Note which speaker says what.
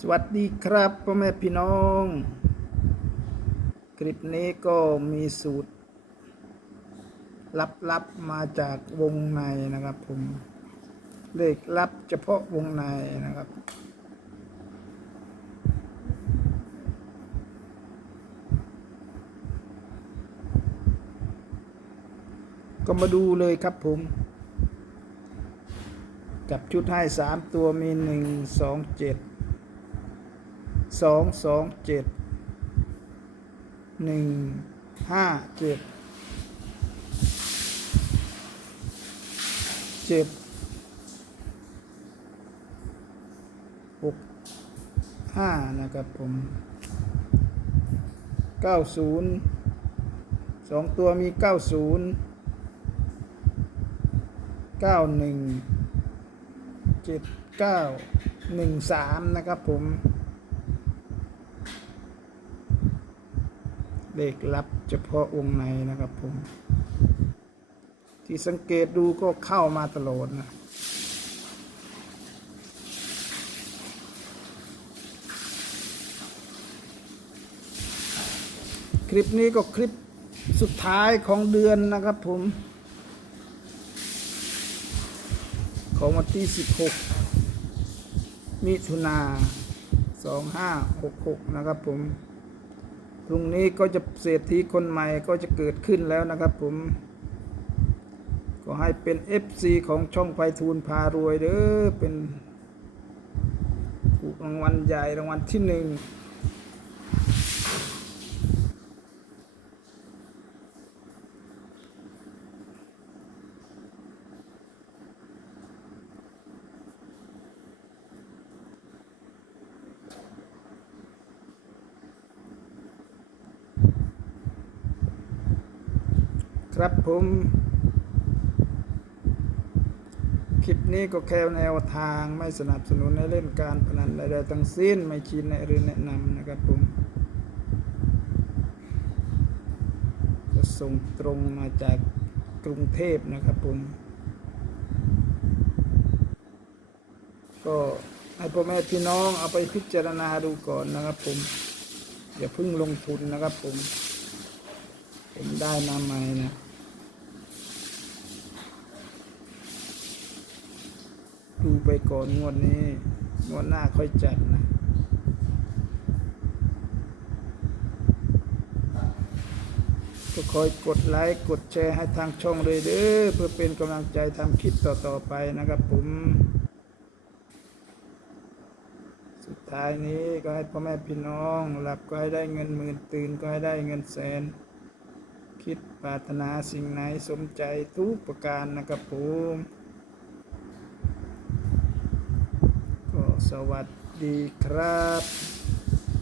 Speaker 1: สวัสดีครับพ่อแม่พี่น้อง คลิปนี้ก็มีสูตร ลับๆมาจากวงในนะครับผม เลขลับเฉพาะวงในนะครับก็มาดูเลยครับผมจับชุดให้สามตัวมีหนึ่งสองเจ็ด สองสองเจ็ดหนึ่งห้าเจ็ดเจ็ดหกห้านะครับผมเก้าศูนย์สองตัวมีเก้าศูนย์เก้าหนึ่งเจ็ดเก้าหนึ่งสามนะครับผม เลขลับเฉพาะวงค์ในนะครับผม ที่สังเกตดูก็เข้ามาตลอดนะคลิปนี้ก็คลิปสุดท้ายของเดือนนะครับผม ของวันที่ 16 มิถุนา2566 นะครับผม พรุ่งนี้ก็จะเศรษฐีคนใหม่ก็จะเกิดขึ้นแล้วนะครับผม ก็ให้เป็น FC ของช่องไพทูลพารวยเด้อเป็นถูกรางวัลใหญ่รางวัลที่หนึ่ง ครับผม คลิปนี้ก็แค่แนวทางไม่สนับสนุนให้เล่นการพนันใดๆทั้งสิ้นไม่ชี้แนะหรือแนะนำนะครับผมก็ส่งตรงมาจากกรุงเทพนะครับผม ก็ให้พ่อแม่พี่น้องเอาไปพิจารณาดูก่อนนะครับผม อย่าเพิ่งลงทุนนะครับผม ผมได้มาใหม่นะ ดูไปก่อนงวดนี้งวดหน้าค่อยจัดนะก็คอยกดไลค์กดแชร์ให้ทางช่องเลยเด้อเพื่อเป็นกำลังใจทำคลิปต่อๆไปนะครับผม สุดท้ายนี้ก็ให้พ่อแม่พี่น้อง หลับก็ให้ได้เงินหมื่นตื่นก็ให้ได้เงินแสน คิดปรารถนาสิ่งไหนสมใจทุกประการนะครับผม สวัสดีครับ